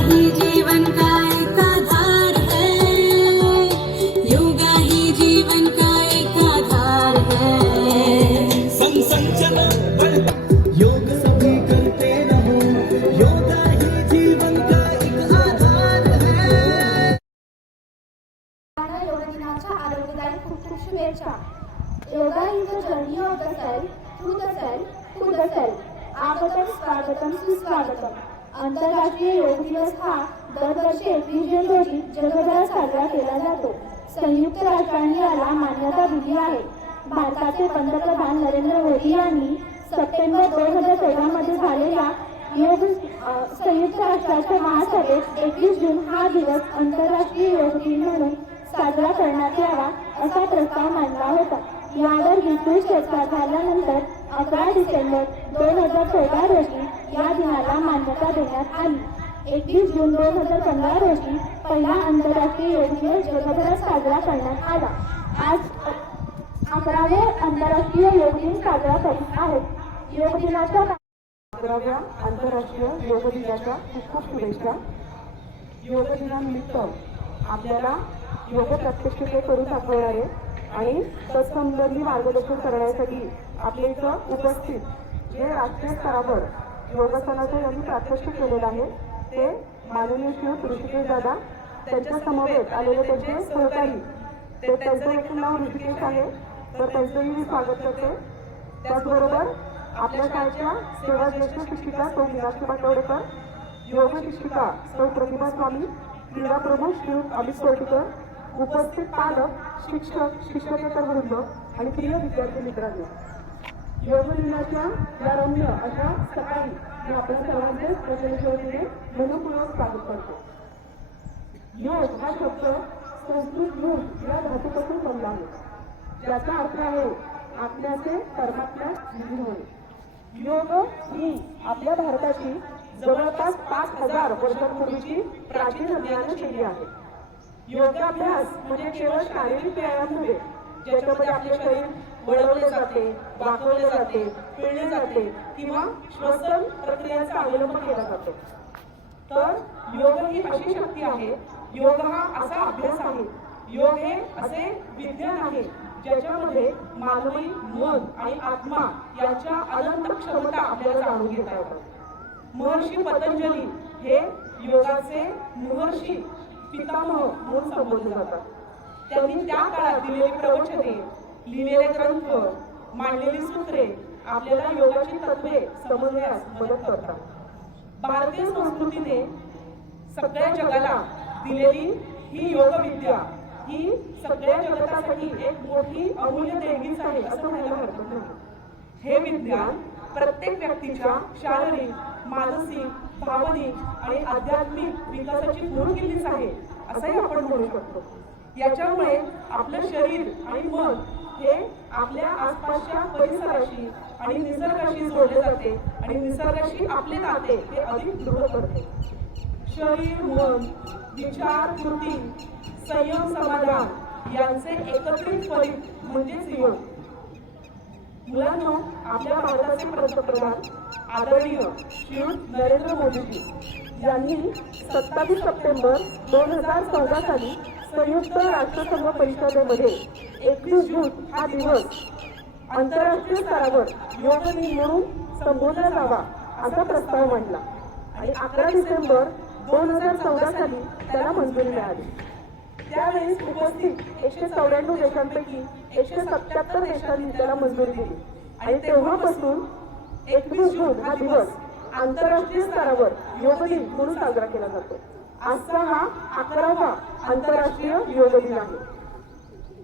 ही जीवन का एक आधार है, योगा ही जीवन का एक आधार है। संचलन योग सभी करते रहो, योगा ही जीवन का एक आधार है। योग दिनाच्या आरोग्यदायी खूप खूप शुभेच्छा. Yoga is the journey of the self through the self to the self. आगतम स्वागतम सुस्वागतम. आंतरराष्ट्रीय योग दिवस हा दरवर्षी 21 जून रोजी जगभरात साजरा केला जातो. संयुक्त राष्ट्रांनी याला मान्यता दिली आहे. भारताचे पंतप्रधान नरेंद्र मोदी यांनी सप्टेंबर 2014 मध्ये झालेल्या योग संयुक्त राष्ट्राच्या महासभेत 21 जून हा दिवस आंतरराष्ट्रीय योग दिन म्हणून साजरा करण्यात यावा असा प्रस्ताव मांडला होता. यावर विस्तृत चर्चा झाल्यानंतर 11 डिसेंबर 2014 रोजी या दिनाला मान्यता देण्यात आली. 21 जून 2015 रोजी पहिला आंतरराष्ट्रीय योग दिवस जगभरात साजरा करण्यात आला. आज 11वे आंतरराष्ट्रीय योग दिन साजरा करीत आहेत. योग दिनाच्या 11व्या आंतरराष्ट्रीय योग दिनाच्या खूप खूप शुभेच्छा. योग दिनानिमित्त आपल्याला योग प्रात्यक्षिके करून दाखवणारे आणि तत्संबंधी मार्गदर्शन करण्यासाठी आपल्या इथं उपस्थित जे राष्ट्रीय स्तरावर योगासनाचं यांनी प्रात्यक्षिक केलेलं आहे ते माननीय श्री ऋषिकेश दादा, त्यांच्या समवेत आलेले त्यांचे सहकारी, ते त्यांचं एकूण नाव ऋषिकेश आहे, तर त्यांचंही मी स्वागत करते. त्याचबरोबर आपल्या शाळेच्या सेवा ज्येष्ठ शिक्षिका सौ मीनाक्षी पाटवडेकर, योग शिक्षिका सौ प्रतिभा स्वामी, क्रीडा प्रमुख श्री अमित कोर्टीकर, उपस्थित पालक, शिक्षक, शिक्षकेतर वृंद आणि प्रिय विद्यार्थी मित्रांनो, योग दिनाच्या या रम्य अशा सकाळी मी आपल्या सर्वांचे प्रशंसनीय मनपूर्वक स्वागत करतो. योग हा शब्द संस्कृत योग या धातूपासून बनला आहे, ज्याचा अर्थ आहे आत्म्याचे परमात्म्यात विलीन होणे. योग ही आपल्या भारताची जवळपास 5000 वर्षांपूर्वीची प्राचीन ज्ञानशैली आहे. योगाभ्यास म्हणजे केवळ शारीरिक व्यायाम नव्हे, ज्याच्यामध्ये आपले शरीर वळवले जाते, वाकवले जाते, पिळले जाते किंवा श्वसन प्रक्रियेचा अवलंब केला जातो. तर योग ही अशी शक्ती आहे, योग हा असा अभ्यास आहे, योग हे असे विज्ञान आहे ज्याच्यामध्ये मानवी मन आणि आत्मा यांच्या अनंत क्षमता आपल्याला जाणून घेता येतात. महर्षी पतंजली हे योगाचे महर्षी पितामह म्हणून संबोधले जातात. त्यांनी त्या काळात दिलेली प्रवचने, लिहिलेले ग्रंथ, मांडलेली सूत्रे आपल्याला योगाची तत्वे समजण्यास मदत करतात. भारतीय संस्कृतीने सगळ्या जगाला दिलेली ही योग विद्या ही सगळ्या जगतासाठी एक मोठी अमूल्य देणगीच आहे असं म्हणायला हरकत नाही. हे विज्ञान प्रत्येक व्यक्तीच्या शारीरिक, मानसिक, भावनिक आणि आध्यात्मिक विकासाची गुरुकिल्लीच आहे असंही आपण म्हणू शकतो. याच्यामुळे आपलं शरीर आणि मन हे आपल्या आसपासच्या परिसराशी आणि निसर्गाशी जोडले जाते आणि निसर्गाशी आपले नाते हे अधिक दृढ करते. शरीर, मन, विचार, कृती, संयम, समाधान यांचे एकत्रित फलित म्हणजेच योग. मुलांनो, आपल्या भारताचे पंतप्रधान आदरणीय श्री नरेंद्र मोदीजी यांनी 27 सप्टेंबर 2014 साली संयुक्त राष्ट्रसंघ परिषदेमध्ये 21 जून हा दिवस आंतरराष्ट्रीय स्तरावर योग दिन म्हणून संबोधला जावा असा प्रस्ताव मांडला आणि 11 डिसेंबर 2014 साली त्याला मंजुरी मिळाली. त्यावेळेस उपस्थित 194 देशांपैकी 177 देशांनी त्याला मंजुरी दिली आणि तेव्हापासून 21 जून हा दिवस आंतरराष्ट्रीय स्तरावर योग दिन म्हणून साजरा केला जातो. आजचा हा 11वा आंतरराष्ट्रीय योग दिन आहे.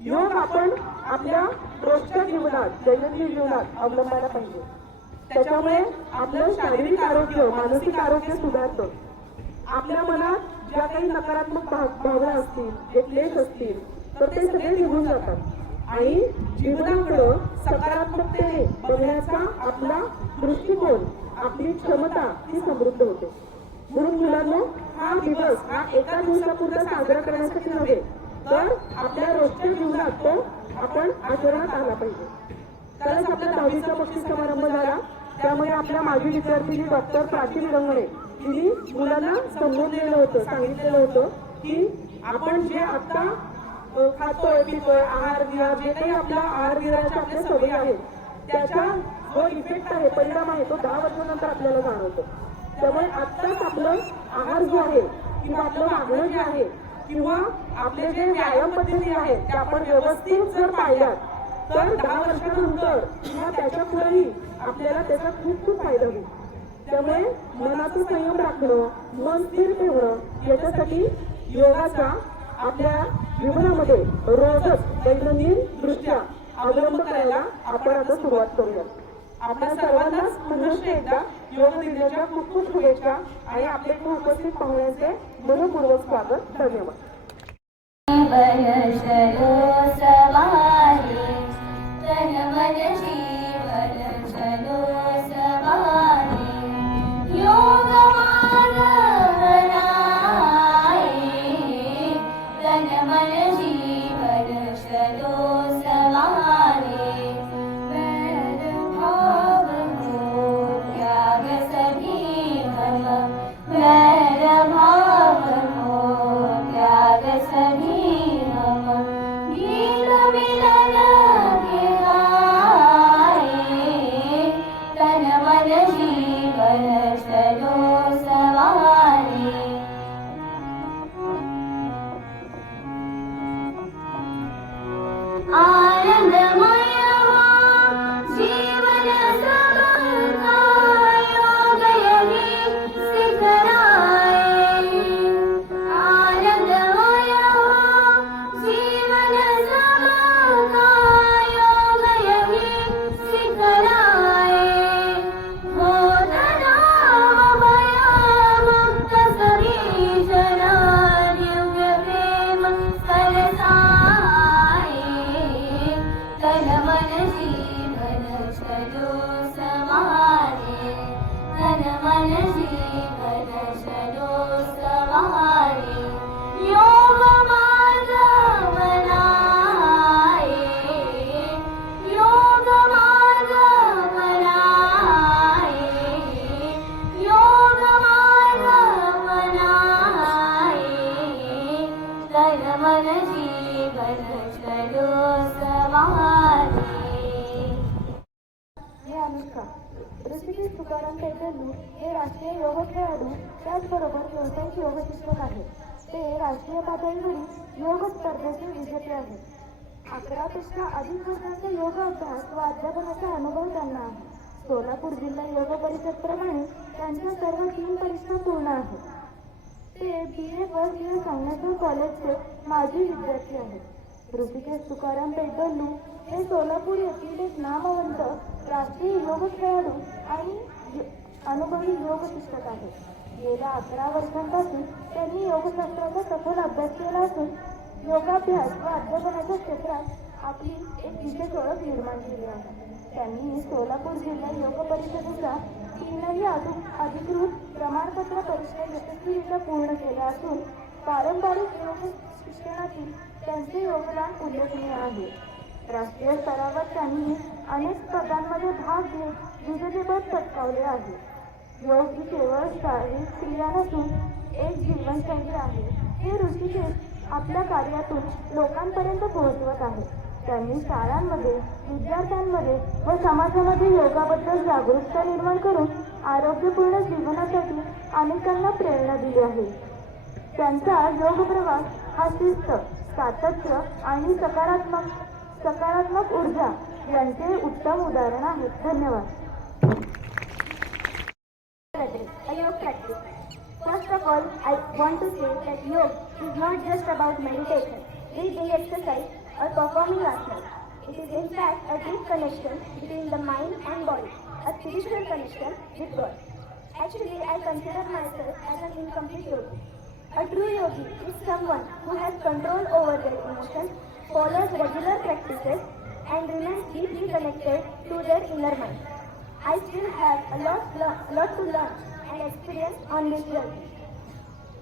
योग आपण आपल्या रोजच्या जीवनात, दैनंदिन जीवनात अवलंबायला पाहिजे. त्याच्यामुळे आपलं शारीरिक आरोग्य, मानसिक आरोग्य सुधारतं. आपल्या मनात ज्या काही नकारात्मक भावना असतील, जे क्लेश असतील, तर ते सगळे निघून जातात आणि जीवनाकडे सकारात्मकतेने बघण्याचा आपला दृष्टिकोन, आपली क्षमता ही समृद्ध होते. म्हणून मुलांना हा दिवस हा एका दिवसापुरता साजरा करण्यासाठी नव्हे, तर आपल्या रोजच्या जीवनात तो आपण आचरणात आला पाहिजे. कालच आपल्या 10वीचा बक्षीस समारंभ झाला. त्यामध्ये आपल्या माजी विद्यार्थिनी डॉक्टर प्राची विरंगणे तिने मुलांना संबोधलेलं होतं, सांगितलेलं होतं की आपण जे आता खातोय पितोय आहार विहार जे काही आपल्या आहार विहाराच्या आपल्या सवयी आहेत त्याचा जो इफेक्ट आहे परिणाम आहे तो 10 वर्षानंतर आपल्याला जाणवतो. त्यामुळे आत्ताच आपलं आहार जो आहे किंवा आपलं वागणं जे आहे किंवा आपले जे व्यायाम पद्धती आहेत त्या आपण व्यवस्थित जर पाळल्यात तर 10 वर्षानंतर किंवा त्याच्या पुढेही आपल्याला त्याचा खूप खूप फायदा होईल. त्यामुळे मनाचं संयम राखणं, मन स्थिर ठेवणं याच्यासाठी योगाचा आपल्या जीवनामध्ये रोजच दैनंदिन दृष्ट्या अवलंब करायला आपण आता सुरुवात करूया. आपल्या सर्वांनाच पुनश्च एकदा योग दिनाच्या खूप खूप शुभेच्छा आणि आपले इथे उपस्थित पाहुण्यांचे मनपूर्वक स्वागत. धन्यवाद. बनशलो सवारी तन मन जीवन चलो सवारी योग मार्ग बनाए तन मन जीवन चलो सवारी वैर भाव को त्याग सभी हम वैर भाव को त्याग सभी गीत मिलन के गाए तन मन जीवन चलो सवारी आनंदमय जीवन सबका योग यही सिखलाए आनंदमय जीवन सबका योग यही सिखलाए हो तनाव भय मुक्त सभी जना दिव्य प्रेम सरसाए तन मन जीवन चलो सवारे तन मन जीवन चलो सवारे योग मार्ग बनाए योग मार्ग बनाए योग मार्ग बनाए तन मन जीवन चलो सवारे. मी अनुष्का. ऋषिकेश तुकाराम पेटलू हे राष्ट्रीय योग खेळाडू त्याचबरोबर व्यावसायिक योग शिक्षक आहेत. ते राष्ट्रीय पातळीवरील योग स्पर्धेचे विजेते आहेत. 11 पेक्षा अधिक वर्षांचा योग अभ्यास व अध्यापनाचा अनुभव त्यांना आहे. सोलापूर जिल्हा योग परिषद प्रमाणे त्यांच्या सर्व 3 परीक्षा पूर्ण आहेत. ते BA फर्स्ट इयर संगमेश्वर कॉलेजचे माजी विद्यार्थी आहेत. ऋषिकेश तुकाराम पेटलू हे सोलापूर येथील एक नामवंत राष्ट्रीय योग खेळाडू आणि अनुभवी योग शिक्षक आहेत. गेल्या 11 वर्षांपासून त्यांनी योगशास्त्राचा सखोल अभ्यास केला असून योगाभ्यास व अध्यापनाच्या क्षेत्रात आपली एक विशेष ओळख निर्माण केली आहे. त्यांनी सोलापूर जिल्हा योग परिषदेचा 3ही अधिकृत प्रमाणपत्र परीक्षा यशस्वीरित्या पूर्ण केल्या असून पारंपरिक योग शिक्षणातील त्यांचे योगदान उल्लेखनीय आहे. राष्ट्रीय स्तरावर त्यांनी अनेक स्पर्धांमध्ये भाग घेत विजेतेपद पटकावले आहे. योग ही केवळ शारीरिक क्रिया नसून एक जीवनशैली आहे. हे ऋषिकेश आपल्या कार्यातून लोकांपर्यंत पोहोचवत आहेत. त्यांनी शाळांमध्ये विद्यार्थ्यांमध्ये व समाजामध्ये योगाबद्दल जागरूकता निर्माण करून आरोग्यपूर्ण जीवनासाठी अनेकांना प्रेरणा दिली आहे. त्यांचा योग प्रवास हा शिस्त, सातत्य आणि सकारात्मक ऊर्जा यांचे उत्तम उदाहरण आहे. धन्यवाद. A yoga practice. First of all, I want to say that yoga is not just about meditation, breathing exercise, or performing asanas. It is in fact a deep connection between the mind and body, a spiritual connection with God. Actually, I consider myself as an incomplete yogi. A true yogi is someone who has control over their emotions, follows regular practices, and remains deeply connected to their inner mind. I still have a lot to learn and experience on this journey.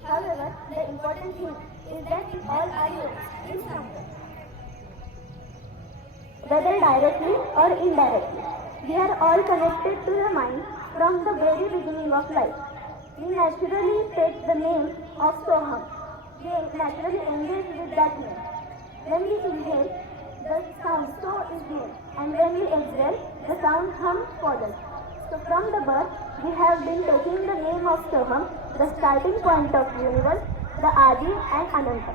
However, the important thing is that we all are yogis in some way. Whether directly or indirectly, we are all connected to the mind from the very beginning of life. We naturally take the name of Soham. We naturally engage with that name. When we inhale, the sound so is made, and when we exhale, the sound hum follows. So from the birth, we have been taking the name of Soham, the starting point of universe, the Adi and Ananta.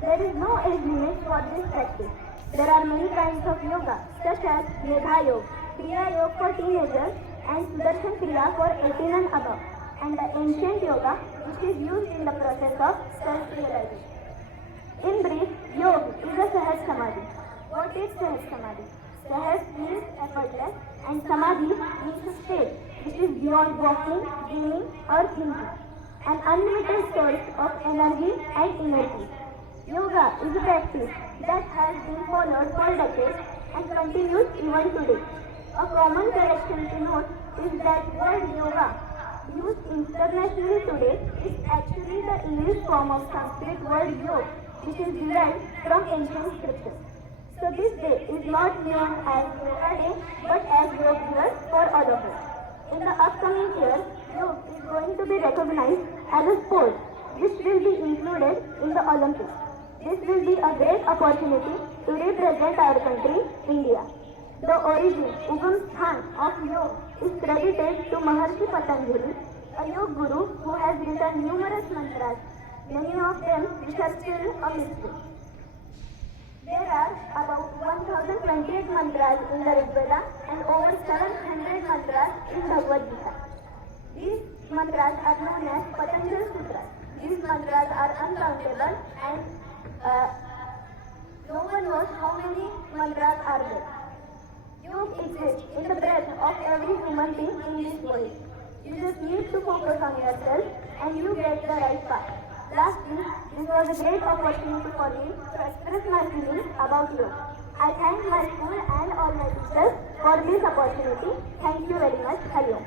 There is no age limit for this practice. There are many kinds of yoga, such as Medha Yoga, Kriya Yoga for teenagers, and Sudarshan Kriya for 18 and above, and the ancient yoga, which is used in the process of self-realization. In brief, yoga is a Sahaj Samadhi. What is Sahaj Samadhi? Sahaj means effortless, and Samadhi means a state which is beyond walking, dreaming, or thinking, an unlimited source of energy and inner peace. Yoga is a practice that has been followed for decades and continues even today. A common correction to note is that word yoga used internationally today is actually the English form of Sanskrit word yoga, which is derived from ancient scriptures. So this day is not known as Yoga Day but as Yoga Divas for all of us. In the upcoming year, yoga is going to be recognized as a sport which will be included in the Olympics. This will be a great opportunity to represent our country, India. The origin, Ugam Sthan of yoga is credited to Maharshi Patanjali, a yoga guru who has written numerous mantras, many of them which are still a mystery. There are about 1028 mantras in the Rig Veda and over 700 mantras in Bhagavad Gita. These mantras are known as Patanjali Sutras. These mantras are uncountable and no one knows how many mantras are there. Yoga exists in the breath of every human being in this world. You just need to focus on yourself and you get the right path. Lastly, this was a great opportunity for me to express my feelings about yoga. I thank my school and all my teachers for this opportunity. Thank you very much. Hari Om.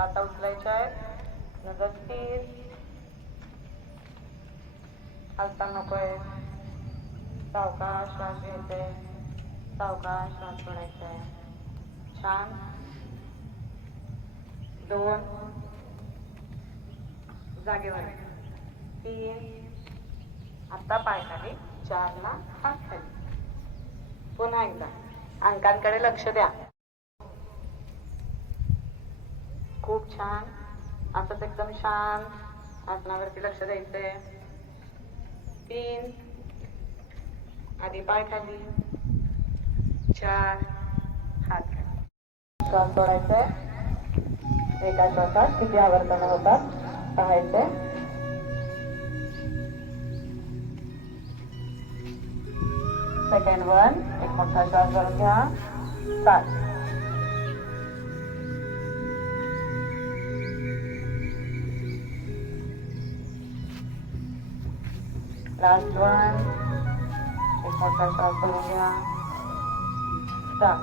आता उचलायच्या आहेत. नजर स्थिर, हलता नकोय. सावकाश श्वास घ्यायचाय, सावकाश श्वास सोडायचाय. छान. 2 जागेवर. 3 आता पाय खाली. 4 ला हात खाली. पुन्हा एकदा अंकांकडे लक्ष द्या. खूप छान. असंच एकदम शांत आसनावरती लक्ष द्यायचंय. 3 आधी पाय खाली. 4 हात खाली. श्वास सोडायचंय. एका श्वासात किती आवर्तन होतात पाहायचंय. सेकंड 1 एक मोठा श्वास भरून घ्या. 7 लास्ट 1 एक मोठा श्वास भरून घ्या. स्टार्ट.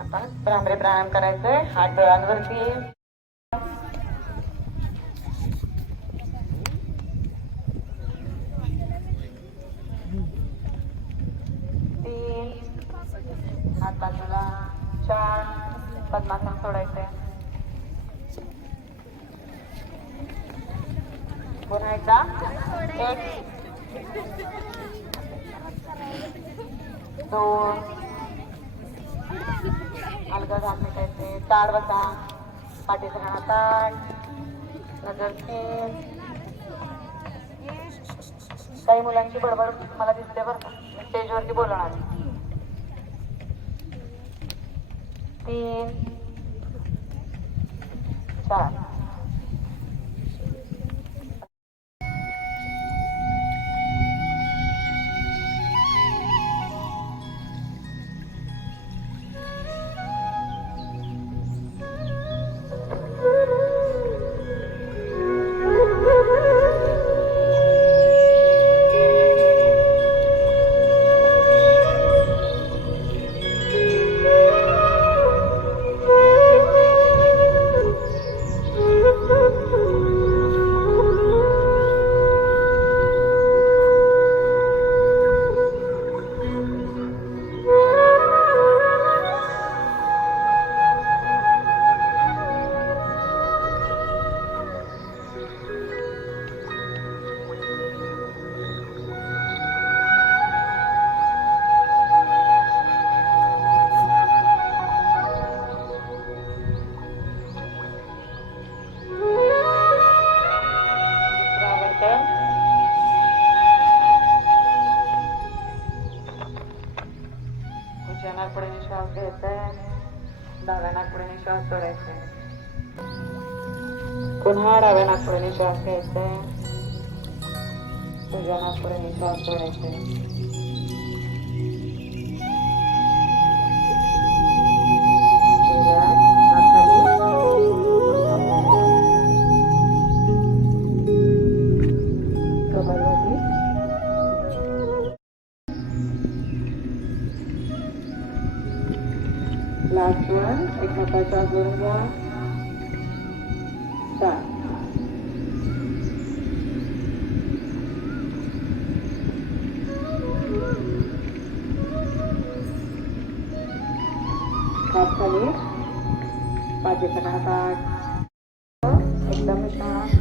आता भ्रामरी प्राणायाम करायचंय. हात डोळ्यांवरती. 3 हात बाजूला. 4 पद्मासन सोडायचंय. पुन्हा एकदा 1 2 अलगद हात मिटायचे. ताड बसा. पाठीचा खाणा ताड. नजर स्थिर. काही मुलांची बडबड मला दिसते बरं का. मी स्टेजवरती बोलणार. 3 4 पुढे श्वास घ्यायचाय. डाव्या नाकपुडीने श्वास सोडायचाय. पुन्हा डाव्या नाकपुडीने श्वास घ्यायचाय. उजव्या नाकपुडीने श्वास सोडायचाय. Last one. एक हाताचा जोडून घ्या. 4 हात खाली. पाठीचा हात एकदम शांत.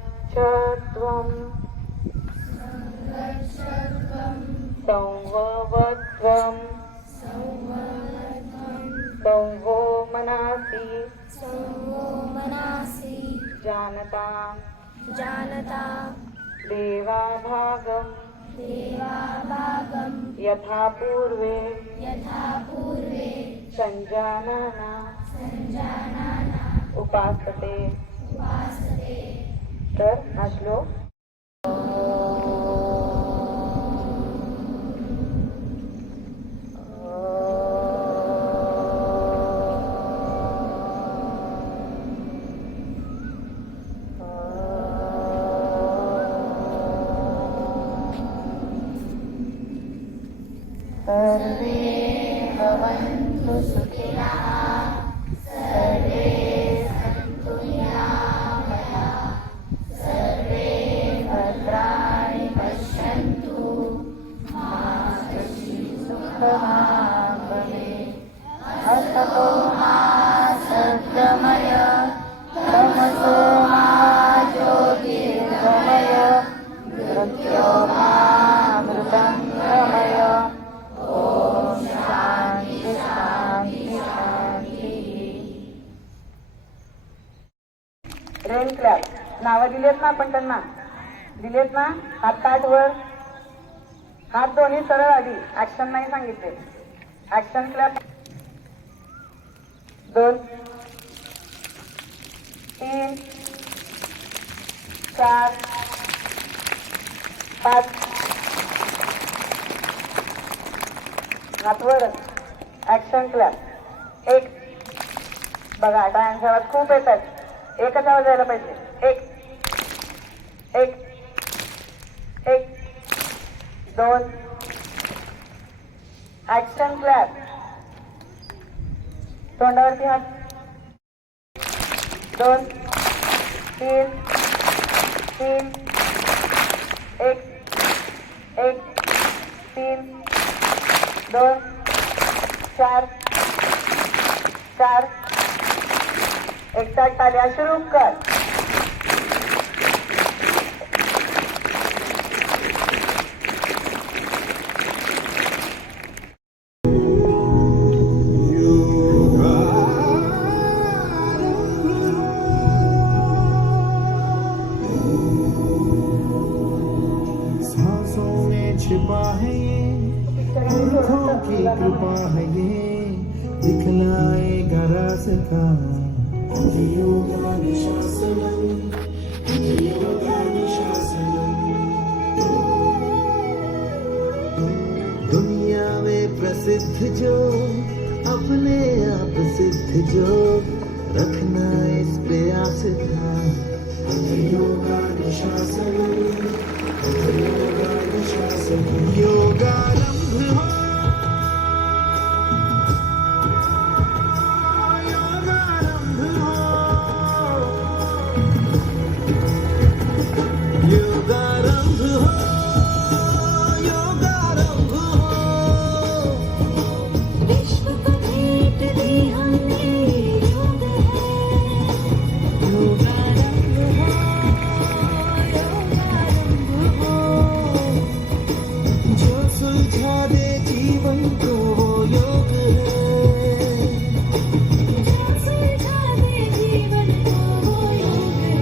संगच्छत्वं संववत्वं संवो मनासि जानता देवाभागं यथा पूर्वे संजानाना उपासते. तर हा श्लोक रेन क्लॅप. नावं दिलेत ना आपण त्यांना? दिलेत ना? हात ताट वर, हात दोन्ही सरळ आधी. ऍक्शन नाही सांगितले. Action clap. 2 3 4 5 हात वर. Action clap. 1. बघा टाळ्यांच्या आवाज खूप येतात. एकच आवाज यायला पाहिजे. 1 1 1 2. Action clap. तोंडावरती हात. 2 3 3 1 1 3 2 4 4. एकटाक ताल्या सुरू कर. सांसों में छिपा है ये, आँखों की कृपा है ये, दिखलाएगा रास्ता। योगानुशासनम, योगानुशासनम। दुनिया में प्रसिद्ध जो, अपने आप सिद्ध जो, रखना इस पे आस्था। योगानुशासनम, योगानुशासनम। योगारंभ हो, योगारंभ हो, योगारंभ हो, योगारंभ हो। विश्व को भेंट दी हमने योग है। योगारंभ हो, योगारंभ हो। जो सुलझा दे जीवन को वो योग है। जो सुलझा दे जीवन को वो योग है।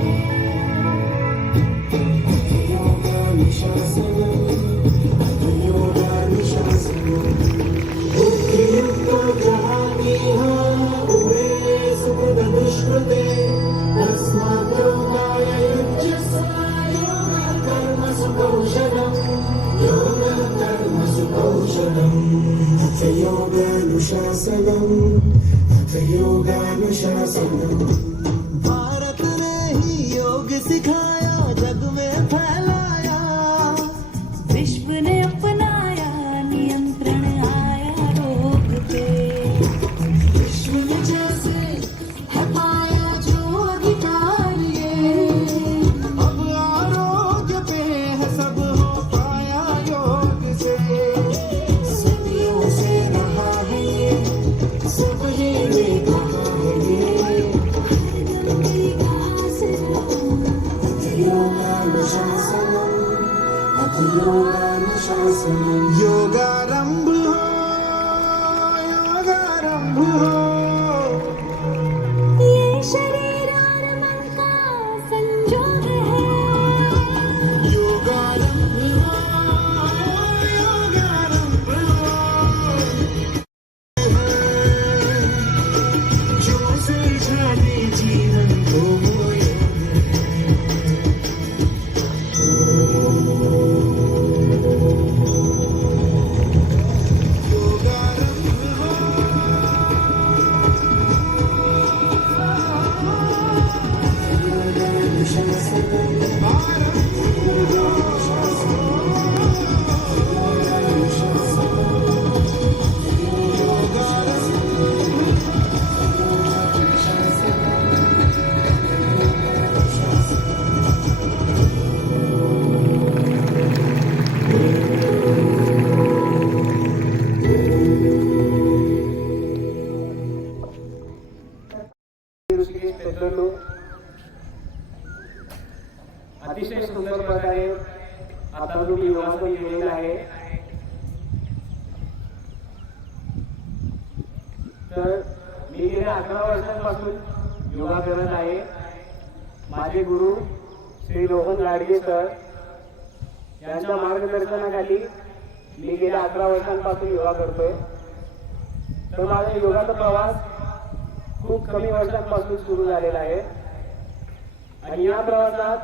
योगानुशासनम, योगानुशासनम। बुद्धियुक्त जहानी हुए सुखद दुष्कृते, तस्मात् योगाय युज्यस्व। योग कर्मसु कौशलम्, योग कर्मसु कौशलम्। अथ योगानुशासनम्, अथ योगानुशासनम्। भारत ने ही योग सिखाया, जग में फैलाया। विश्व ने अपनाया, नियंत्रण आया रोग पे। विश्व में जैसे है पाया जो अधिकार ये, अब आरोग्य पे है सब हो पाया योग से। सदियों से रहा है ये, सबने देखा है ये। गंगे का आसरा, अथ योगानुशासनम्, अथ योगानुशासनम्। योगारंभ हो, योगारंभ हो। ये शरीर और मन का संयोग है। योगारंभ हो, योगारंभ हो। जो सुलझा दे जीवन को वो योग है। योगारंभ हो, तर मी गेल्या 11 वर्षांपासून योगा करत आहे. माझे गुरु श्री रोहन गाडगे सर यांच्या मार्गदर्शनाखाली मी गेल्या 11 वर्षांपासून योगा करतोय. तर माझा योगाचा प्रवास खूप कमी वर्षांपासून सुरू झालेला आहे आणि या प्रवासात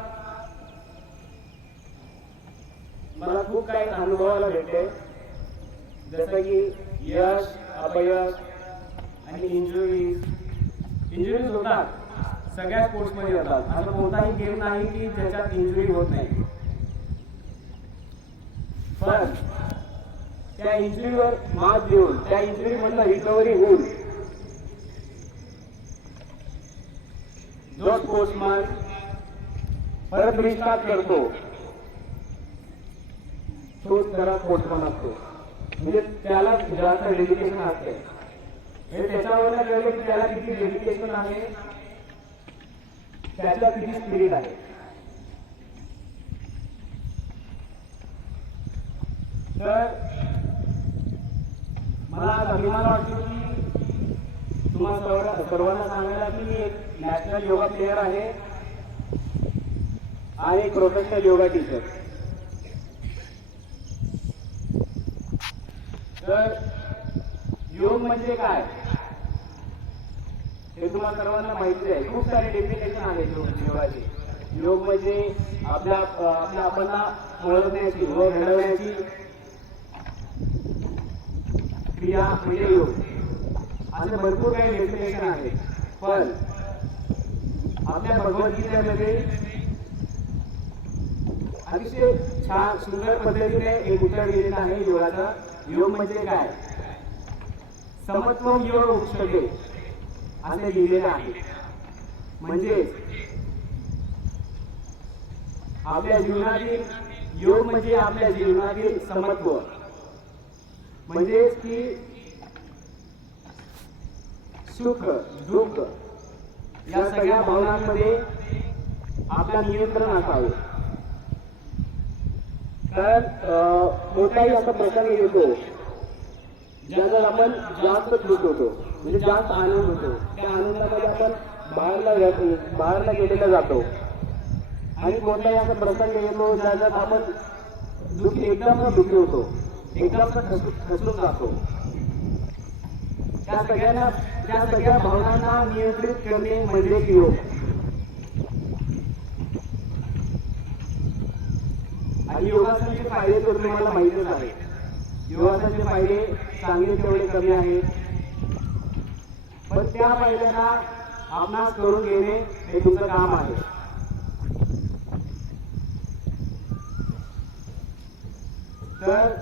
मला खूप काही अनुभवायला भेटते, जसं की यश, अपयश आणि इंजुरीज होतात. सगळ्या स्पोर्ट्समध्ये होतात. असं कोणताही गेम नाही की ज्याच्यात इंजुरी होत नाही. पण त्या इंजुरीवर मात देऊन त्या इंजुरीमधनं रिकव्हरी होऊन जो स्पोर्ट्समन परत रिस्टार्ट करतो तोच खरा स्पोर्ट्समन असतो. म्हणजे त्याला जास्त डेडिकेशन असते. हे त्याच्यावर कळलं की त्याला किती डेडिकेशन आहे, त्याच्यात किती स्पिरिट आहे. तर मला आज अभिमान वाटतो की तुम्हाला सर्वांना सांगायला की मी एक नॅशनल योगा प्लेयर आहे आणि एक प्रोफेशनल योगा टीचर. तर योग म्हणजे काय हे तुम्हाला सर्वांना माहिती आहे. खूप सारे डेफिनेशन आहेत योगाचे. योग म्हणजे आपल्या आपणला ओळखण्याची व घडवण्याची क्रिया म्हणजे योग. असे भरपूर काही डेफिनेशन आहेत. पण आपल्या भगवद्गीतेमध्ये अतिशय छान सुंदर पद्धतीने एक उत्तर दिलेलं आहे योगाचा. योग म्हणजे काय? समत्वम योग उच्यते असे लिहिलेलं आहे. म्हणजे आपल्या जीवनातील योग म्हणजे आपल्या जीवनातील समत्व. म्हणजे की सुख दुःख या सगळ्या भावनांमध्ये आपला नियंत्रण असावे. तर कोणताही असा प्रसंग येतो ज्याच्यात आपण जास्त खुश होतो, म्हणजे जास्त आनंद होतो. त्या आनंदामध्ये आपण बाहेरला गेलेला जातो. आणि कोणताही असा प्रसंग येतो ज्याच्यात आपण एकदम दुःखी होतो, एकदम खचून जातो. त्या सगळ्या भावनांना नियंत्रित करणे म्हणजे योग. आणि योगासनाचे फायदे तर तुम्हाला माहितच आहे. योगासनाचे फायदे चांगले तेवढे कमी आहेत. पण त्या फायद्यांना आपणास करून घेणे हे तुमचं काम आहे. तर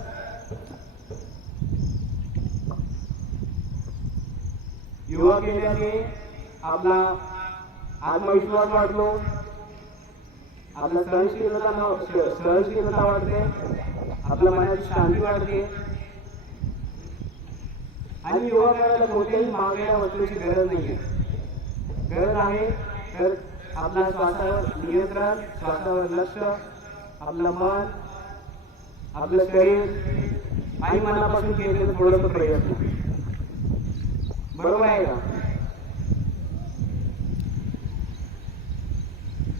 योगा केल्याने आपला आत्मविश्वास वाढतो, आपला सहनशीलता वाढते, आपल्या मनाची शांती वाढते. आणि योगा करायला कोणत्याही महागड्या वस्तूची गरज नाहीये. गरज आहे तर आपल्या श्वासावर नियंत्रण, श्वासावर लक्ष, आपलं मन, आपलं शरीर आणि मनापासून केलेलं थोडंसं प्रयत्न. बरोबर आहे का?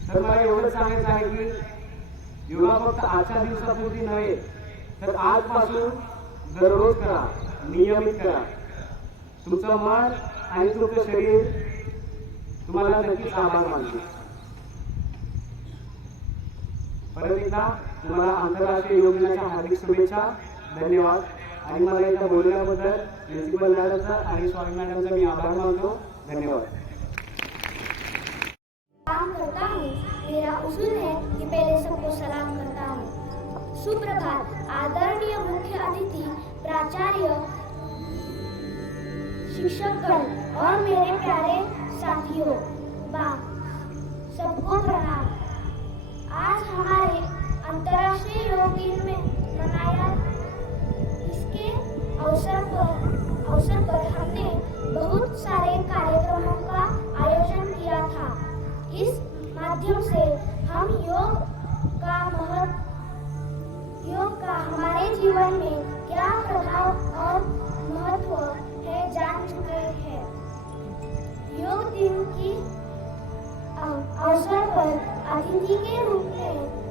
तर मला एवढं सांगायचं आहे की योगा फक्त आजच्या दिवसापुरती नव्हे तर आजपासून दररोज करा, नियमित करा. तुमचं मन आणि तुमचं शरीर तुम्हाला नक्कीच आभार मानते. परत एकदा तुम्हाला आंतरराष्ट्रीय योग दिनाच्या हार्दिक शुभेच्छा. धन्यवाद. आणि मला इथं बोलण्याबद्दल प्रिन्सिपल मॅडमचा आणि स्वामी मॅडमचा मी आभार मानतो. धन्यवाद. काम करता हूँ, मेरा उसूल है कि पहले सबको सलाम करता हूँ. सुप्रभात आदरणीय मुख्य अतिथि, प्राचार्य, शिक्षकगण और मेरे प्यारे साथियों, सबको प्रणाम. आज हमारे अंतर्राष्ट्रीय योग दिन में मनाया, इसके अवसर पर हमने बहुत सारे कार्यक्रमों का आयोजन किया था. इस माध्यम से हम योग का हमारे जीवन जीवन में क्या प्रभाव और महत्व है जान चुके हैं। योग दिन की अवसर पर अतिथि के रूप में